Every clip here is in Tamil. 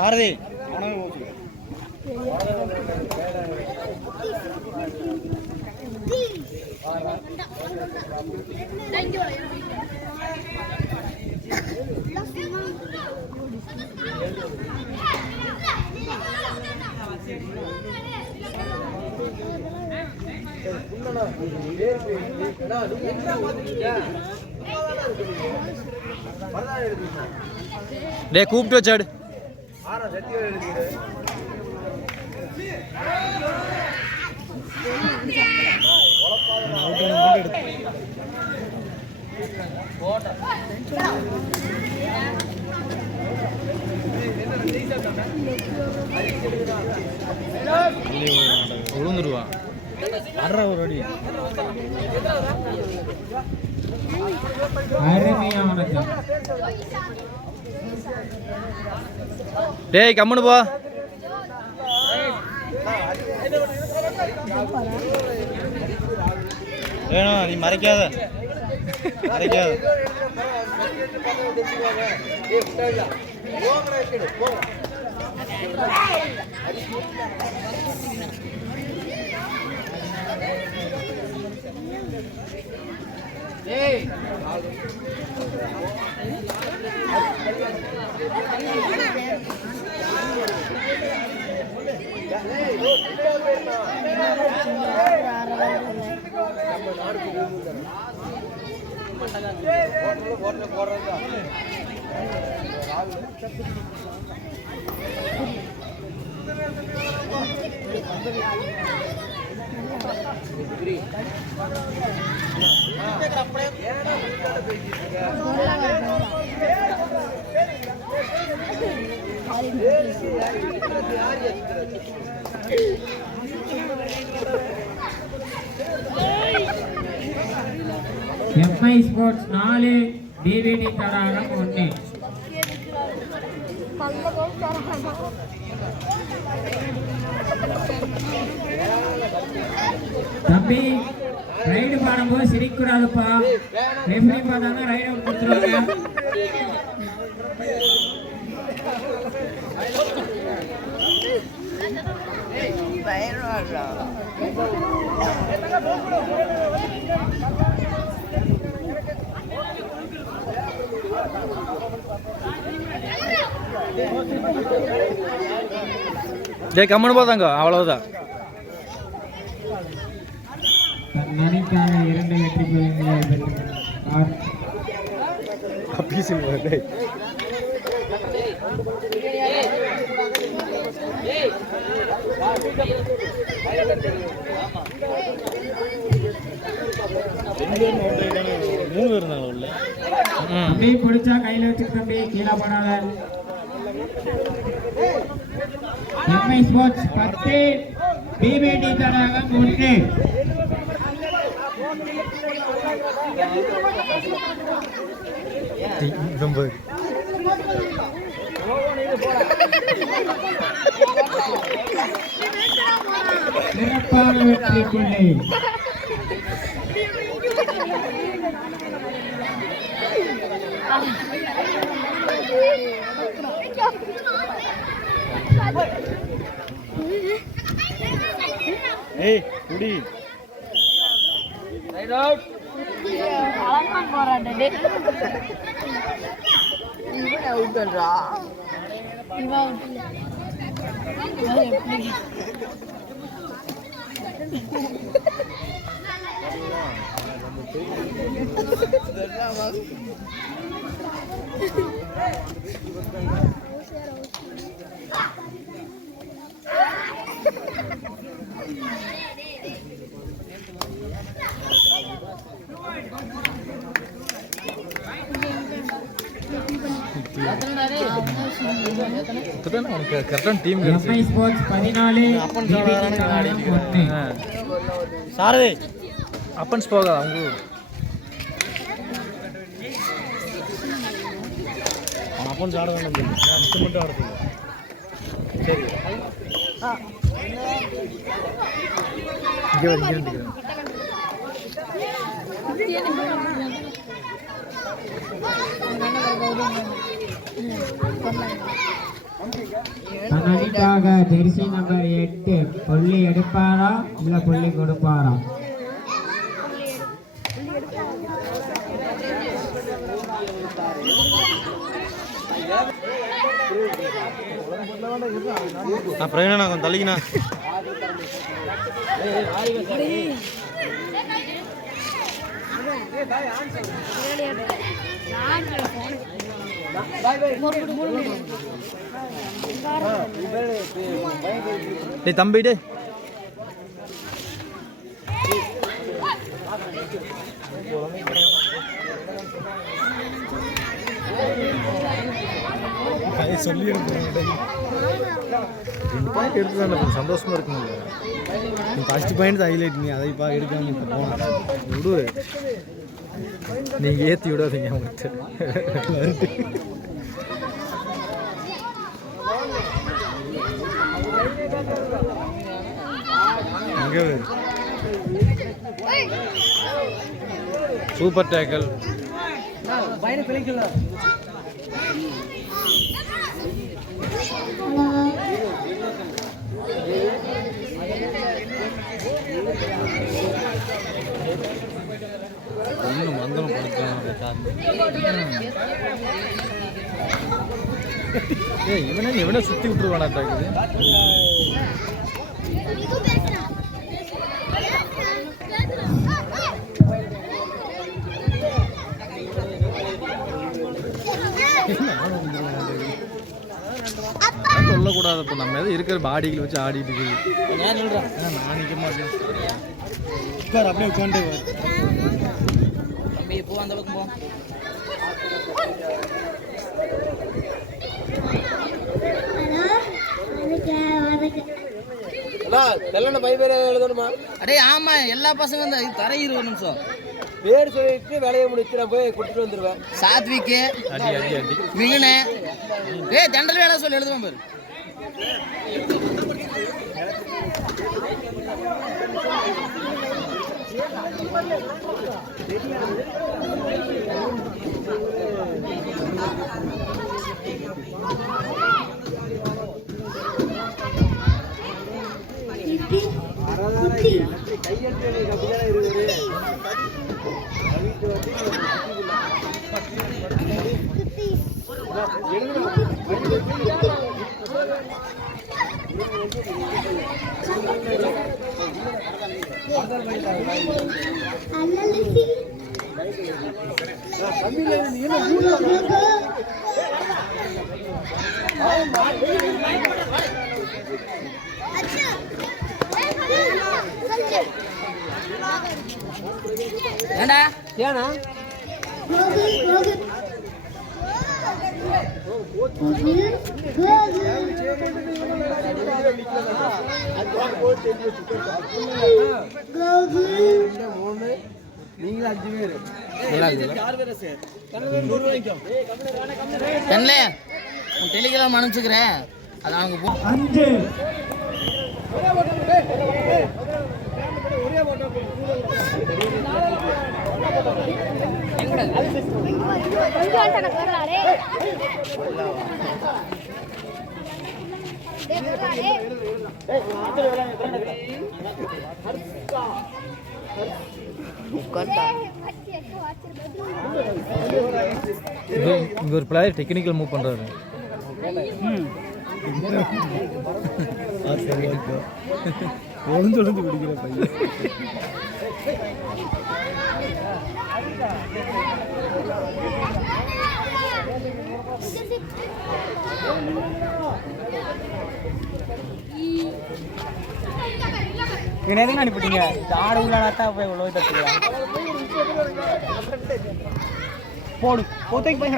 சாரதி டே கூப்பிட்டு வச்சாடு விழுந்துருவா அரை ஒரு அடி டேய் கம்முனு போ வேணும் நீ மறைக்காத மறைக்காத எம்ஐ ஸ்போர்ட்ஸ் 4 டிவிடி தடாகம் 1 தம்பி ரைடு பாடும்போது சிரிக்கூடாதுப்பா ரெஃபரி பார்த்தாங்க ரைடு அவுட் கொடுத்துருவாங்க டே கம்மனு போதாங்க அவ்வளவுதான் தன்னிக்கான 2 வெற்றி புள்ளிகளை பெற்றார் அப்பீசில் டே மூணு பேர் இருந்தாங்க உள்ள தம்பி பிடிச்சா கையில வச்சுக்க தம்பி கீழே போடாத எம்ஐ ஸ்போர்ட்ஸ் 10 டிவிடி தடாகம் 1 சிறப்பான வெற்றி புள்ளி ஏய் குடி ரைட் அவுட் அலங்கான் போறாடே இவன் அவுட்றா இவன் அவுட் இல்ல எப்படி சாரதி அப்பன்ஸ் போக அவங்க அப்பன்ஸ் ஆட வேணும் மட்டும் ஆடுறது சரி தன் அணிக்காக ஜெர்சி நம்பர் 8 புள்ளி எடுப்பாரா இல்ல புள்ளி கொடுப்பாரா? பிரவீனா கொஞ்சம் தள்ளிக்கினா. டேய் தம்பி டே சொல்லி எடுத்துதான் கொஞ்சம் சந்தோஷமா இருக்குங்க. நீ ஃபர்ஸ்ட் பாயிண்ட் ஹைலைட், நீ அதை எடுக்காம விடு, நீங்க ஏத்தி விடாதீங்க அவங்ககிட்ட. Super tackle. ஒன்றும் மந்தனம் இவனை சுற்றி விட்டுருவானாட்டாக்குது. சொல்லக்கூடாது. இப்போ நம்ம எதாவது இருக்கிற பாடிகளை வச்சு ஆடிட்டு இருக்குது. நான் நிற்க மாட்டேன். அப்படியே உட்காந்து போ, அந்த பக்கம் போ. அடே ஆமா, எல்லா பசங்களும் தர 20 நிமிஷம் பேர் சொல்லிட்டு வேலையை முடிச்சு நான் போய் கொடுத்துட்டு வந்துடுவேன். சாத்விக்கு மிகுனே தண்டல் வேலை சொல்லி எழுதுவோம் பேர். ஏண்டா ஏனா நீங்க 5 பேர் டெலிகிராம் அனுப்பிச்சுக்கிறேன். அது அவங்க 5 இங்க ஒரு பிளேயர் டெக்னிக்கல் மூவ் பண்றாரு. ஒளிஞ்சு பிடிக்கிற பையன். எதுக்கு அனுப்பிட்டீங்க? ஆடு உள்ளாட்டா போய் உழவு தட்டுக்கலாம். போடு போத்தைக்கு போய்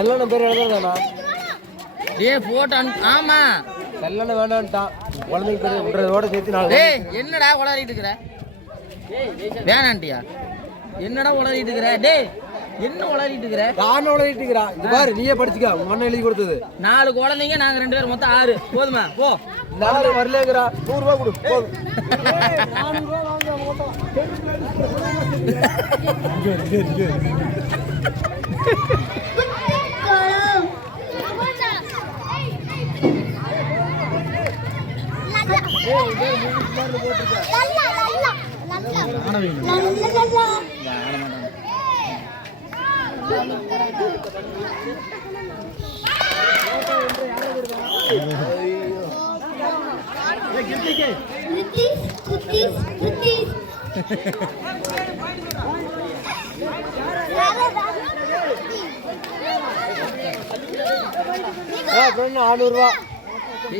எல்லாம் பேர் எழுதுறதானா? போட்டோ ஆமா கல்யாணம் வேண்டான்ட்டான். குழந்தைக்கு பேர் விடுறதோட சேர்த்து நாலு. என்னடா உளறிட்டு இருக்கிற? வேணான்ட்டியா? என்னடா உளறிட்டு இருக்கிற? டேய் என்ன உளறிட்டு இருக்கிற? நான் உழைச்சிட்டு இருக்கிறான். இந்த பாரு நீயே படிச்சுக்க. உங்க அண்ணன் எழுதி கொடுத்தது. 4 குழந்தைங்க, நாங்க 2 பேரும், மொத்தம் 6. போதுமா? போ. நாளை வரலங்கிறா. 100 ரூபாய் கொடு. போதும்.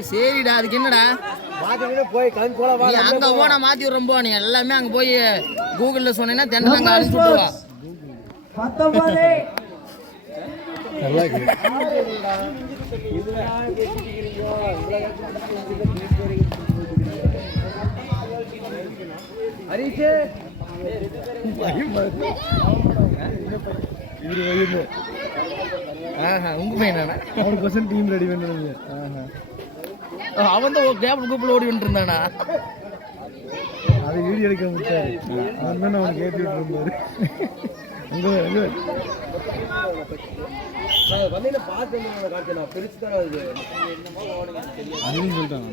சரிடா, அதுக்கு என்னடா? போய் கிளம்பி போலாம். நீ அங்க போனா மாத்தி விடுறோம். போ, நீ எல்லாமே அங்க போய் கூகுள்ல சொன்னீங்கன்னா தெண்டங்க அனுப்பிச்சு விட்டுருவா. 19 நல்லா இருக்கு. ஹரிஷே இவரு வயது உங்க பையனா? 100% டீம் ரெடி பண்ணுறது. அவன் தான் கேபிள் கூப்பிள் ஓடி வந்துட்டு இருந்தானா? அது வீடியோ எடுக்க முடியாது. அவன் அவனுக்கு ஏற்றி விட்டு இருந்தாரு. வந்தீங்கன்னா பார்த்து காட்டுனா பெருசு தான் அது. அதுவும் சொல்லிட்டாங்க.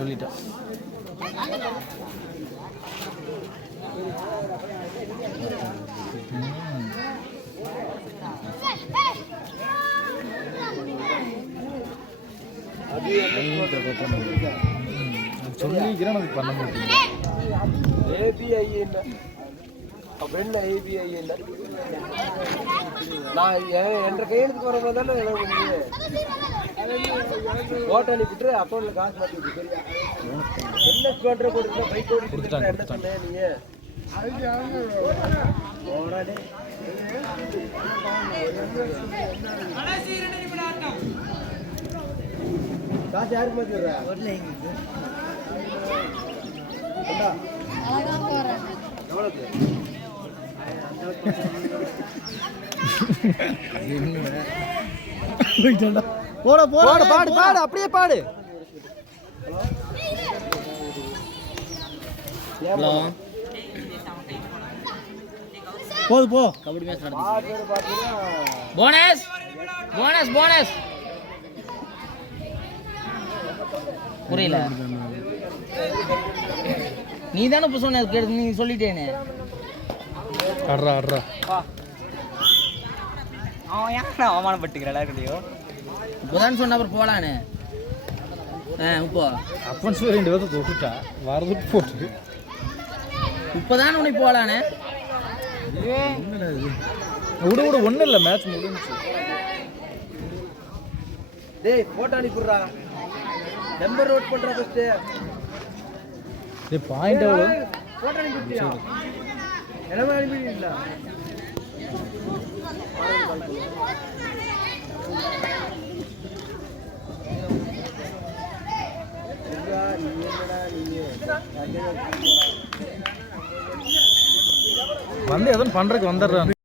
சொல்லிட்டேன். சொல்லிக்கிறேன், அதுக்கு பண்ண மாட்டேங்க. ஏபிஐ என்ன வெள்ள ஏபிஐ என்ன நான் என்ற கையெழுத்துக்கு வர தானே ஓட்ட அனுப்பிட்டு அக்கௌண்ட்ல காசு மாட்டி விட்டு சரியா என்ன கோட்டரை கொடுத்தா பைக் ஓடி கொடுத்துட்டா என்ன சொன்ன நீங்க காசு யாருக்கு மாத்திடுற எவ்வளோக்கு போட பாடு பாடு பாடு அப்படியே பாடு. போது போ. கபடி மேட்ச் நடந்துச்சு. Bonus bonus bonus. புரியல. நீ தானே இப்போ சொன்ன கேட்டு நீ சொல்லிட்டேனே. அட்ரா அட்ரா. அவன் ஏன் அவமானப்பட்டுக்கிறா கட்டியோ? இப்போதான் சொன்ன அப்புறம் போகலான்னு. இப்போ அப்பன்ஸ் 2 பேர்த்து தொட்டுட்டா வரதுக்கு போட்டு இப்போதான் உனக்கு போகலான்னு. விட விட ஒன்றும் இல்லை, மேட்ச் முடிஞ்சிச்சு. டேய் போட்டோ அனுப்பிடுறா. நம்பர் நோட் பண்றா ஃபர்ஸ்ட். டேய் பாயிண்ட் எவ்வளோ? போட்டோ அனுப்பிட்டியா? எல்லாமே அனுப்பிட்டீங்களா? வந்து எதுவும் பண்றதுக்கு வந்துடுறான்.